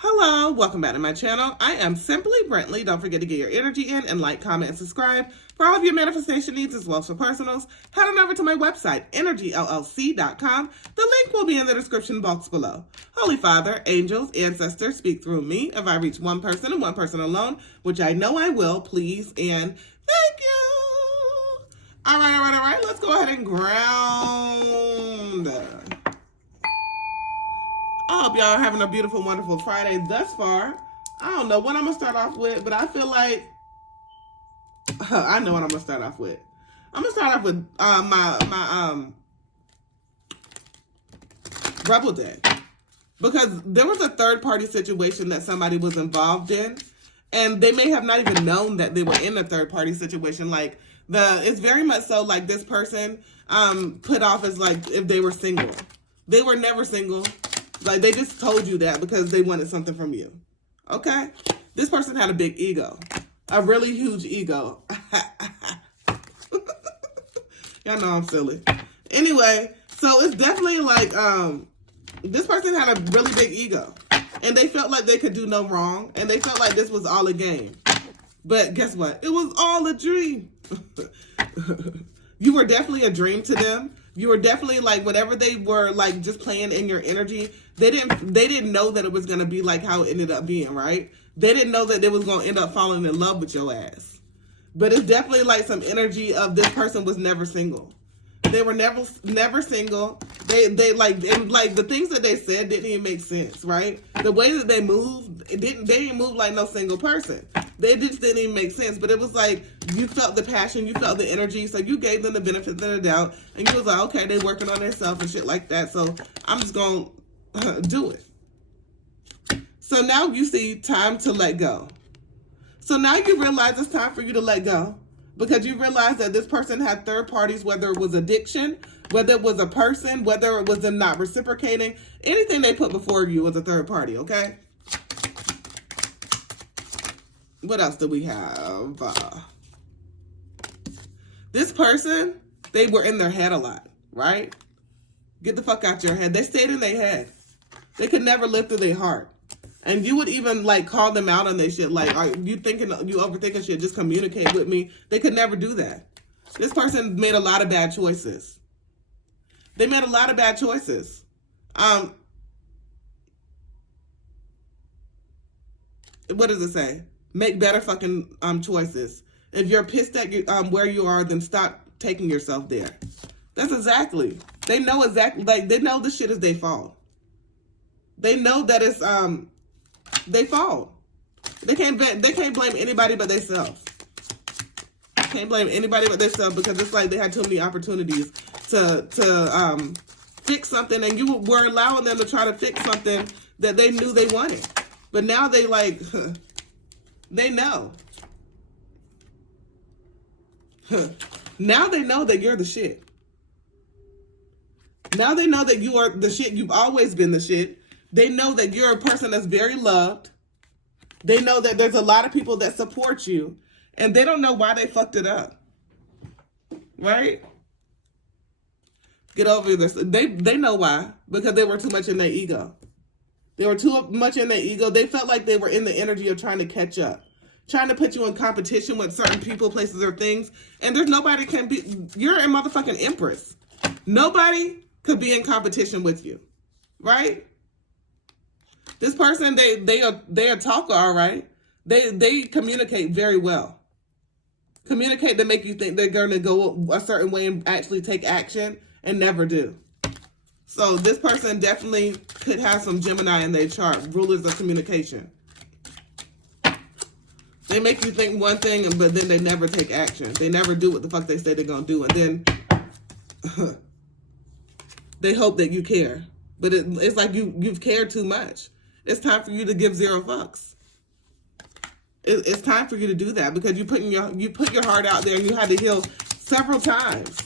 Hello, welcome back to my channel. I am Simply Brentley. Don't forget to get your energy in and like, comment, and subscribe. For all of your manifestation needs as well as for personals, head on over to my website, energyllc.com. The link will be in the description box below. Holy Father, angels, ancestors, speak through me. If I reach one person and one person alone, which I know I will, please and thank you. All right. Let's go ahead and ground. I hope y'all are having a beautiful, wonderful Friday thus far. I don't know what I'm going to start off with, but I feel like I know what I'm going to start off with. I'm going to start off with my Rebel Day. Because there was a third-party situation that somebody was involved in, and they may have not even known that they were in a third-party situation. Like, it's very much so like this person put off as like if they were single. They were never single. Like, they just told you that because they wanted something from you. Okay? This person had a big ego. A really huge ego. Y'all know I'm silly. Anyway, so it's definitely like, this person had a really big ego. And they felt like they could do no wrong. And they felt like this was all a game. But guess what? It was all a dream. You were definitely a dream to them. You were definitely like, whatever they were like just playing in your energy, they didn't know that it was going to be like how it ended up being, right? They didn't know that they was going to end up falling in love with your ass. But it's definitely like some energy of this person was never single. They were never single. They the things that they said didn't even make sense, right? The way that they moved, they didn't move like no single person. They just didn't even make sense. But it was like you felt the passion, you felt the energy, so you gave them the benefit of the doubt, and you was like, okay, they working on themselves and shit like that, so I'm just gonna do it. So now you see time to let go. So now you realize it's time for you to let go. Because you realize that this person had third parties, whether it was addiction, whether it was a person, whether it was them not reciprocating. Anything they put before you was a third party, okay? What else do we have? This person, they were in their head a lot, right? Get the fuck out your head. They stayed in their head. They could never live through their heart. And you would even like call them out on their shit. Like, are you overthinking shit? Just communicate with me. They could never do that. This person made a lot of bad choices. They made a lot of bad choices. What does it say? Make better fucking choices. If you're pissed at where you are, then stop taking yourself there. That's exactly. They know exactly. Like, they know the shit is their fault. They know that it's they fault. They can't blame anybody but themselves. Can't blame anybody but themselves because it's like they had too many opportunities to fix something, and you were allowing them to try to fix something that they knew they wanted. But now they like they know. Now they know that you're the shit. Now they know that you are the shit. You've always been the shit. They know that you're a person that's very loved. They know that there's a lot of people that support you. And they don't know why they fucked it up. Right? Get over this. They know why. Because they were too much in their ego. They were too much in their ego. They felt like they were in the energy of trying to catch up. Trying to put you in competition with certain people, places, or things. And there's nobody can be... You're a motherfucking empress. Nobody could be in competition with you. Right? This person, they a talker, all right? They communicate very well. Communicate to make you think they're going to go a certain way and actually take action and never do. So this person definitely could have some Gemini in their chart, rulers of communication. They make you think one thing, but then they never take action. They never do what the fuck they say they're going to do. And then they hope that you care. But it's like you've cared too much. It's time for you to give zero fucks. It's time for you to do that because you put your heart out there and you had to heal several times.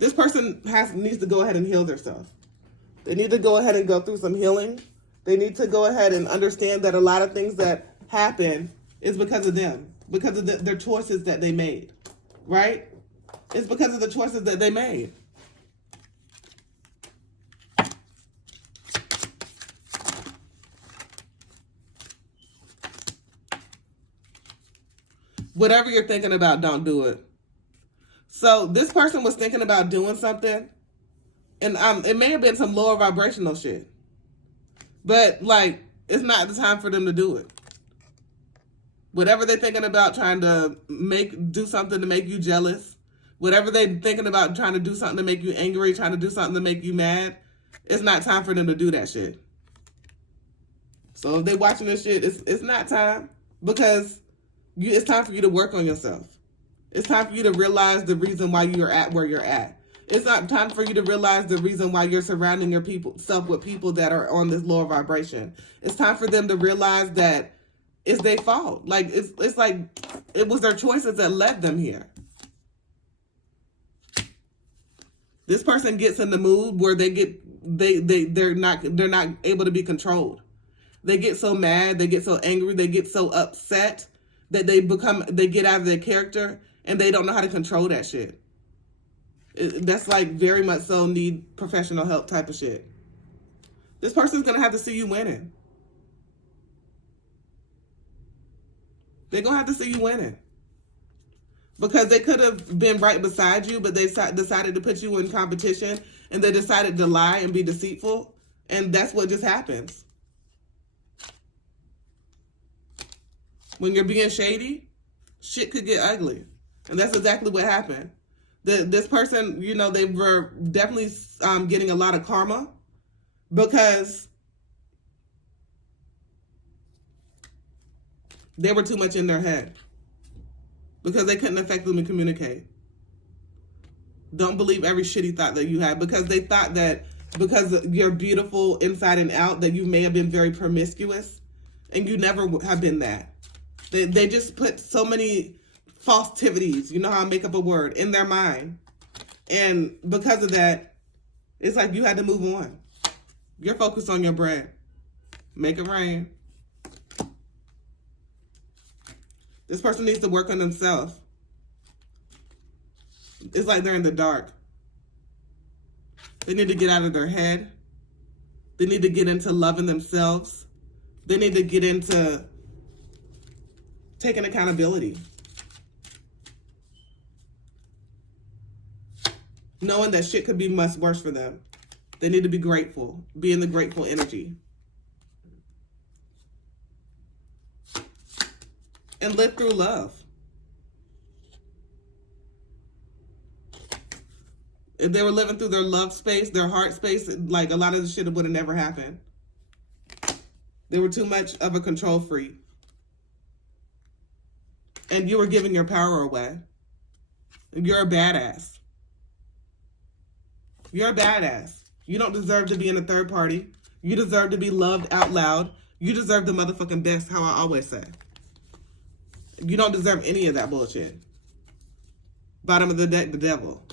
This person needs to go ahead and heal themselves. They need to go ahead and go through some healing. They need to go ahead and understand that a lot of things that happen is because of them, because of their choices that they made, right? It's because of the choices that they made. Whatever you're thinking about, don't do it. So this person was thinking about doing something, and it may have been some lower vibrational shit, but like it's not the time for them to do it. Whatever they're thinking about trying to do something to make you jealous, whatever they're thinking about trying to do something to make you angry, trying to do something to make you mad, it's not time for them to do that shit. So if they're watching this shit, it's not time, because it's time for you to work on yourself. It's time for you to realize the reason why you're at where you're at. It's not time for you to realize the reason why you're surrounding yourself with people that are on this lower vibration. It's time for them to realize that it's their fault. Like it's like it was their choices that led them here. This person gets in the mood where they're not able to be controlled. They get so mad, they get so angry, they get so upset that they get out of their character, and they don't know how to control that shit. That's like very much so need professional help type of shit. This person's gonna have to see you winning. They're gonna have to see you winning. Because they could have been right beside you, but they decided to put you in competition, and they decided to lie and be deceitful, and that's what just happens. When you're being shady, shit could get ugly. And that's exactly what happened. This person, you know, they were definitely getting a lot of karma, because they were too much in their head. Because they couldn't effectively communicate. Don't believe every shitty thought that you had, because they thought that because you're beautiful inside and out that you may have been very promiscuous, and you never have been that. They just put so many falsities, you know how I make up a word, in their mind. And because of that, it's like you had to move on. You're focused on your bread. Make it rain. This person needs to work on themselves. It's like they're in the dark. They need to get out of their head. They need to get into loving themselves. They need to get into taking accountability. Knowing that shit could be much worse for them. They need to be grateful. Be in the grateful energy. And live through love. If they were living through their love space, their heart space, like a lot of the shit would have never happened. They were too much of a control freak. And you were giving your power away. You're a badass. You're a badass. You don't deserve to be in a third party. You deserve to be loved out loud. You deserve the motherfucking best, how I always say. You don't deserve any of that bullshit. Bottom of the deck, the devil.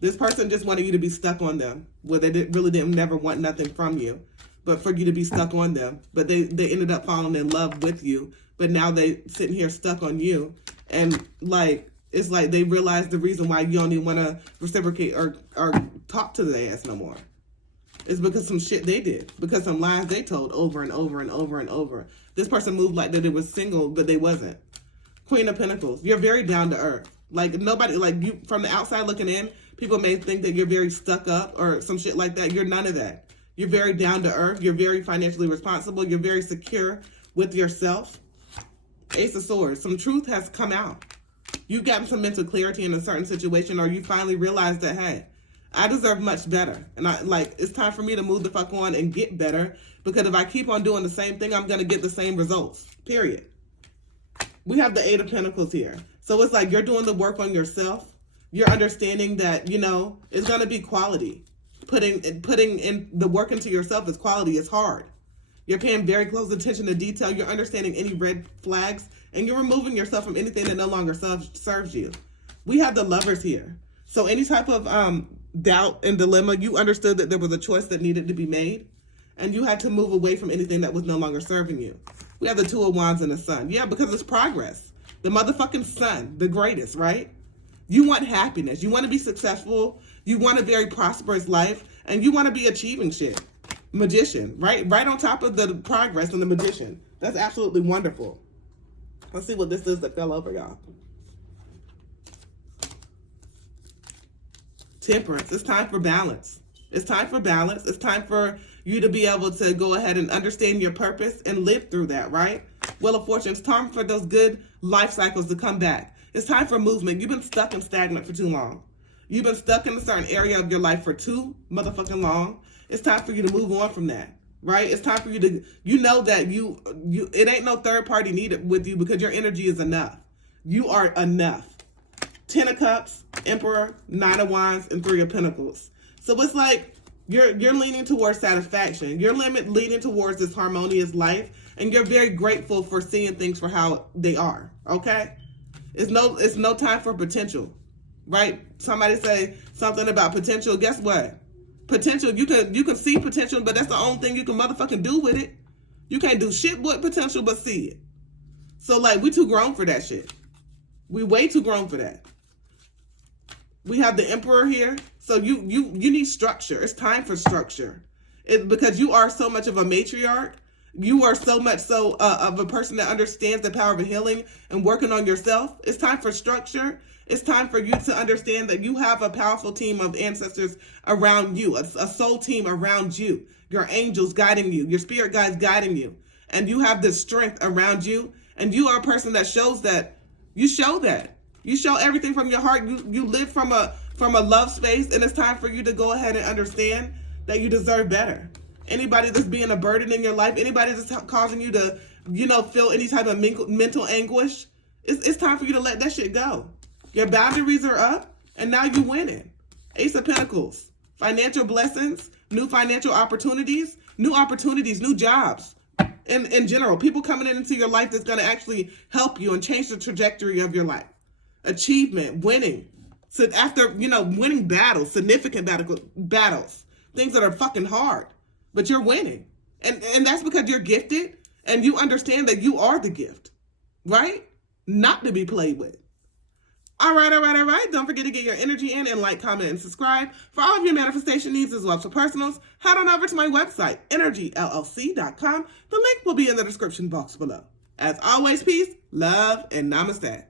This person just wanted you to be stuck on them, where they really didn't never want nothing from you, but for you to be stuck on them. But they ended up falling in love with you, but now they sitting here stuck on you, and like it's like they realize the reason why you don't even want to reciprocate or talk to their ass no more. It's because some shit they did, because some lies they told over and over and over and over. This person moved like that they was single, but they wasn't. Queen of Pentacles, you're very down to earth. Like nobody, like you from the outside looking in, people may think that you're very stuck up or some shit like that. You're none of that. You're very down to earth. You're very financially responsible. You're very secure with yourself. Ace of Swords, some truth has come out. You've gotten some mental clarity in a certain situation, or you finally realize that, hey, I deserve much better. And it's time for me to move the fuck on and get better, because if I keep on doing the same thing, I'm going to get the same results, period. We have the Eight of Pentacles here. So it's like you're doing the work on yourself. You're understanding that, you know, it's going to be quality. Putting in the work into yourself is quality. It's hard. You're paying very close attention to detail. You're understanding any red flags, and you're removing yourself from anything that no longer serves you. We have the Lovers here. So any type of doubt and dilemma, you understood that there was a choice that needed to be made, and you had to move away from anything that was no longer serving you. We have the Two of Wands and the Sun. Yeah, because it's progress. The motherfucking sun, the greatest, right? You want happiness. You want to be successful. You want a very prosperous life, and you want to be achieving shit. Magician, right? Right on top of the progress and the Magician. That's absolutely wonderful. Let's see what this is that fell over, y'all. Temperance. It's time for balance. It's time for balance. It's time for you to be able to go ahead and understand your purpose and live through that, right? Wheel of Fortune. It's time for those good life cycles to come back. It's time for movement. You've been stuck and stagnant for too long. You've been stuck in a certain area of your life for too motherfucking long. It's time for you to move on from that, right? It's time for you to, you know that you it ain't no third party needed with you because your energy is enough. You are enough. 10 of Cups, Emperor, 9 of Wands, and 3 of Pentacles. So it's like you're leaning towards satisfaction. You're leaning towards this harmonious life, and you're very grateful for seeing things for how they are. Okay, it's no time for potential, right? Somebody say something about potential. Guess what? Potential, you can see potential, but that's the only thing you can motherfucking do with it. You can't do shit with potential but see it. So like we too grown for that shit. We way too grown for that. We have the Emperor here. So you need structure. It's time for structure. Because you are so much of a matriarch. You are so much so of a person that understands the power of healing and working on yourself. It's time for structure. It's time for you to understand that you have a powerful team of ancestors around you, a soul team around you, your angels guiding you, your spirit guides guiding you. And you have this strength around you. And you are a person that shows that. You show that. You show everything from your heart. You live from a love space, and it's time for you to go ahead and understand that you deserve better. Anybody that's being a burden in your life, anybody that's causing you to, feel any type of mental anguish, it's time for you to let that shit go. Your boundaries are up, and now you're winning. Ace of Pentacles, financial blessings, new financial opportunities, new jobs. In general, people coming into your life that's going to actually help you and change the trajectory of your life. Achievement, winning. So after, winning battles, significant battles, things that are fucking hard, but you're winning. And that's because you're gifted and you understand that you are the gift, right? Not to be played with. All right. Don't forget to get your energy in and like, comment, and subscribe. For all of your manifestation needs as well as for personals, head on over to my website, energyllc.com. The link will be in the description box below. As always, peace, love, and namaste.